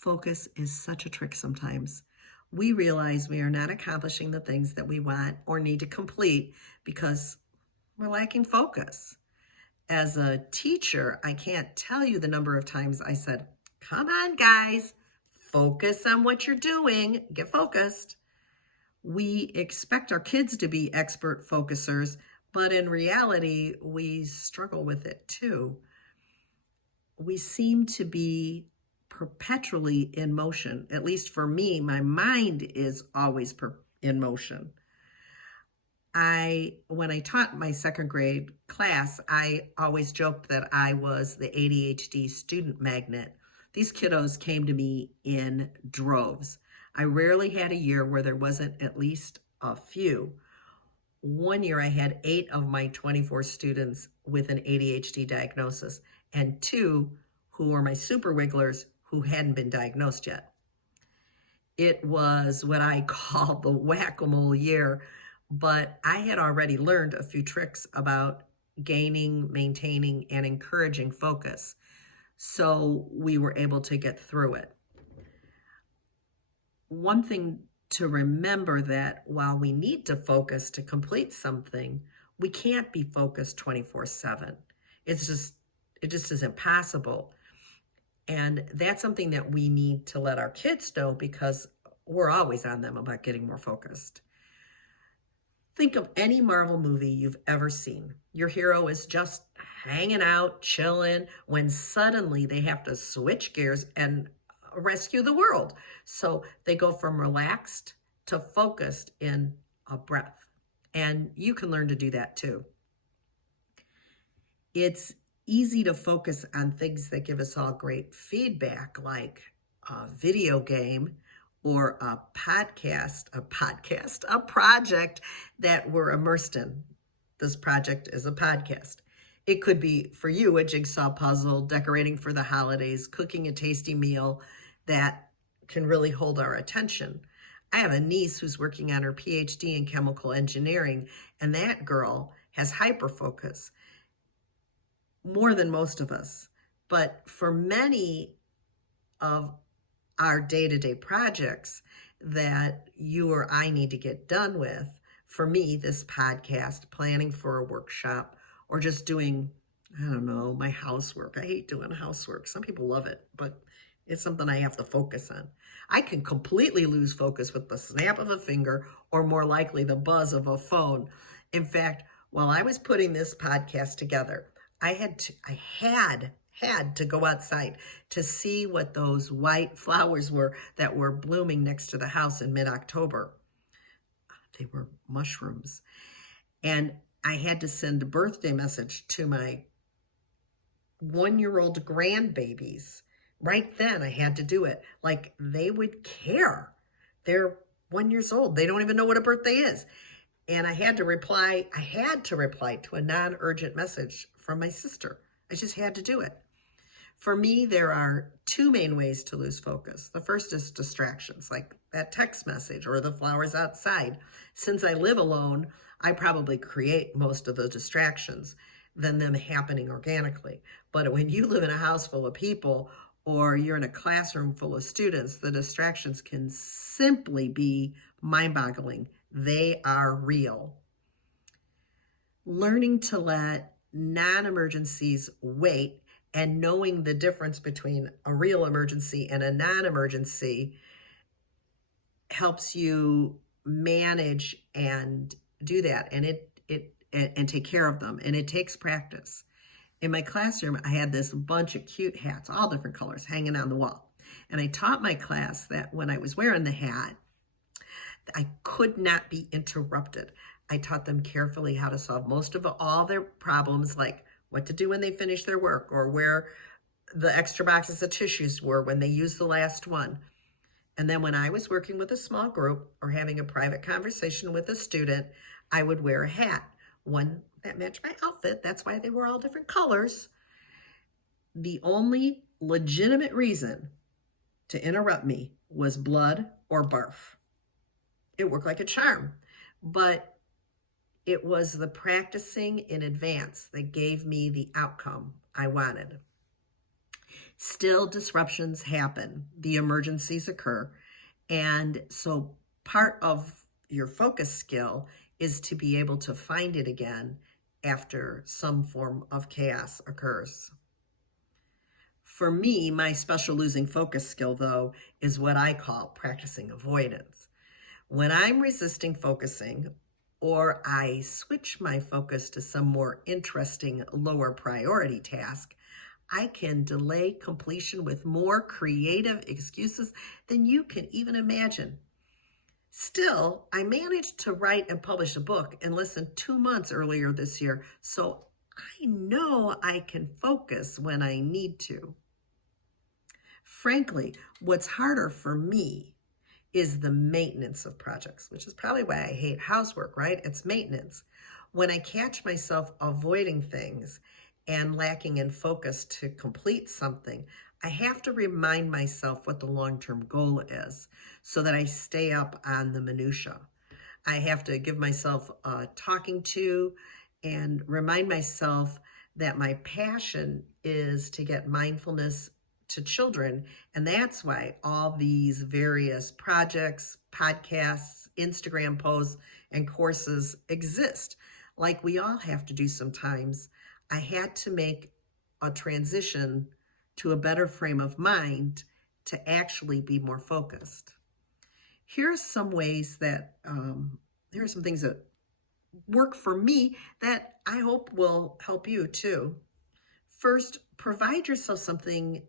Focus is such a trick sometimes. We realize we are not accomplishing the things that we want or need to complete because we're lacking focus. As a teacher, I can't tell you the number of times I said, "Come on, guys, focus on what you're doing, get focused." We expect our kids to be expert focusers, but in reality, we struggle with it too. We seem to be perpetually in motion. At least for me, my mind is always in motion. When I taught my second grade class, I always joked that I was the ADHD student magnet. These kiddos came to me in droves. I rarely had a year where there wasn't at least a few. One year I had 8 of my 24 students with an ADHD diagnosis and 2 who were my super wigglers who hadn't been diagnosed yet. It was what I call the whack-a-mole year, but I had already learned a few tricks about gaining, maintaining, and encouraging focus. So we were able to get through it. One thing to remember that while we need to focus to complete something, we can't be focused 24/7. It just is impossible. And that's something that we need to let our kids know because we're always on them about getting more focused. Think of any Marvel movie you've ever seen. Your hero is just hanging out, chilling, when suddenly they have to switch gears and rescue the world. So they go from relaxed to focused in a breath. And you can learn to do that too. It's easy to focus on things that give us all great feedback, like a video game or a project that we're immersed in. This project is a podcast. It could be, for you, a jigsaw puzzle, decorating for the holidays, cooking a tasty meal that can really hold our attention. I have a niece who's working on her PhD in chemical engineering, and that girl has hyperfocus, more than most of us. But for many of our day-to-day projects that you or I need to get done with, for me, this podcast, planning for a workshop, or just doing, I don't know, my housework. I hate doing housework. Some people love it, but it's something I have to focus on. I can completely lose focus with the snap of a finger, or more likely the buzz of a phone. In fact, while I was putting this podcast together, I had to go outside to see what those white flowers were that were blooming next to the house in mid-October. They were mushrooms. And I had to send a birthday message to my 1-year-old grandbabies. Right then, I had to do it. Like, they would care. They're 1 year old. They don't even know what a birthday is. And I had to reply to a non-urgent message from my sister. I just had to do it. For me, there are 2 main ways to lose focus. The first is distractions, like that text message or the flowers outside. Since I live alone, I probably create most of the distractions than them happening organically. But when you live in a house full of people, or you're in a classroom full of students, the distractions can simply be mind-boggling. They are real. Learning to let non-emergencies wait and knowing the difference between a real emergency and a non-emergency helps you manage and do that and take care of them. And it takes practice. In my classroom, I had this bunch of cute hats, all different colors, hanging on the wall. And I taught my class that when I was wearing the hat, I could not be interrupted. I taught them carefully how to solve most of all their problems, like what to do when they finish their work, or where the extra boxes of tissues were when they used the last one. And then when I was working with a small group or having a private conversation with a student, I would wear a hat, one that matched my outfit. That's why they were all different colors. The only legitimate reason to interrupt me was blood or barf. It worked like a charm, but it was the practicing in advance that gave me the outcome I wanted. Still, disruptions happen, the emergencies occur. And so part of your focus skill is to be able to find it again after some form of chaos occurs. For me, my special losing focus skill, though, is what I call practicing avoidance. When I'm resisting focusing, or I switch my focus to some more interesting, lower priority task, I can delay completion with more creative excuses than you can even imagine. Still, I managed to write and publish a book in less than 2 months earlier this year, so I know I can focus when I need to. Frankly, what's harder for me is the maintenance of projects, which is probably why I hate housework, right? It's maintenance. When I catch myself avoiding things and lacking in focus to complete something, I have to remind myself what the long-term goal is so that I stay up on the minutia. I have to give myself a talking to and remind myself that my passion is to get mindfulness to children. And that's why all these various projects, podcasts, Instagram posts, and courses exist. Like we all have to do sometimes. I had to make a transition to a better frame of mind to actually be more focused. Here's some ways that, here are some things that work for me that I hope will help you too. First, provide yourself something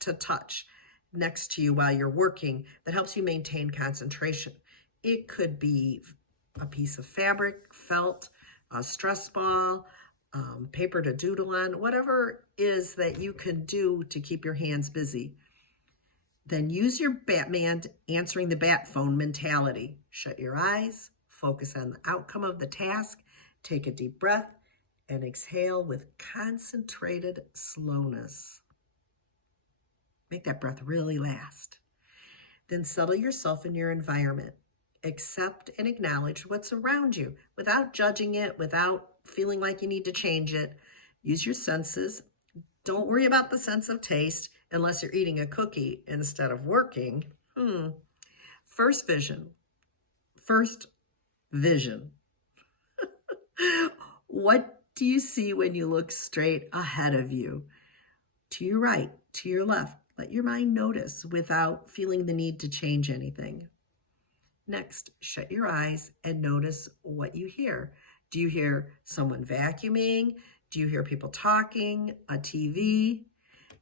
to touch next to you while you're working that helps you maintain concentration. It could be a piece of fabric, felt, a stress ball, paper to doodle on, whatever is that you can do to keep your hands busy. Then use your Batman answering the bat phone mentality. Shut your eyes, focus on the outcome of the task, take a deep breath, and exhale with concentrated slowness. Make that breath really last. Then settle yourself in your environment. Accept and acknowledge what's around you without judging it, without feeling like you need to change it. Use your senses. Don't worry about the sense of taste unless you're eating a cookie instead of working. First vision. What do you see when you look straight ahead of you? To your right, to your left. Let your mind notice without feeling the need to change anything. Next, shut your eyes and notice what you hear. Do you hear someone vacuuming? Do you hear people talking? A TV?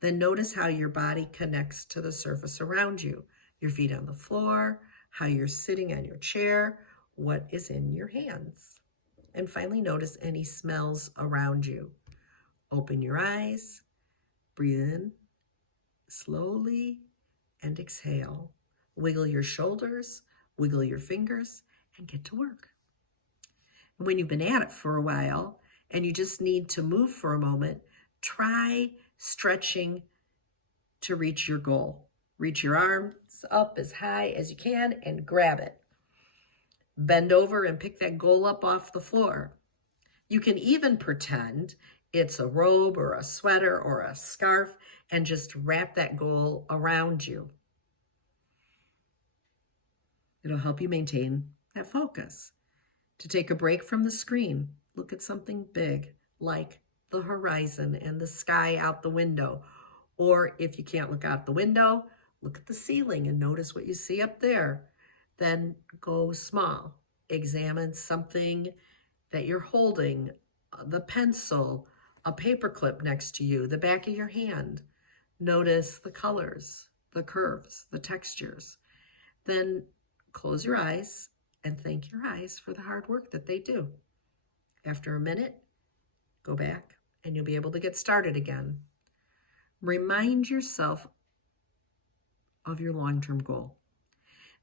Then notice how your body connects to the surface around you. Your feet on the floor, how you're sitting on your chair, what is in your hands. And finally, notice any smells around you. Open your eyes, breathe in slowly, and exhale. Wiggle your shoulders, wiggle your fingers, and get to work. And when you've been at it for a while and you just need to move for a moment, try stretching to reach your goal. Reach your arms up as high as you can and grab it. Bend over and pick that goal up off the floor. You can even pretend it's a robe or a sweater or a scarf and just wrap that goal around you. It'll help you maintain that focus. To take a break from the screen, look at something big like the horizon and the sky out the window. Or if you can't look out the window, look at the ceiling and notice what you see up there. Then go small. Examine something that you're holding, the pencil, a paperclip next to you, the back of your hand. Notice the colors, the curves, the textures. Then close your eyes and thank your eyes for the hard work that they do. After a minute, go back and you'll be able to get started again. Remind yourself of your long-term goal,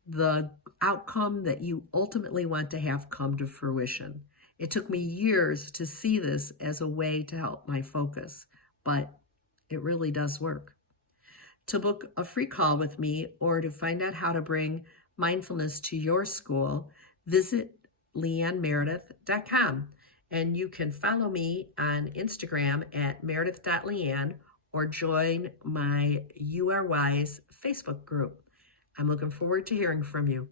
the outcome that you ultimately want to have come to fruition. It took me years to see this as a way to help my focus, but it really does work. To book a free call with me or to find out how to bring mindfulness to your school, visit leannemeredith.com. And you can follow me on Instagram at meredith.leanne or join my You Are Wise Facebook group. I'm looking forward to hearing from you.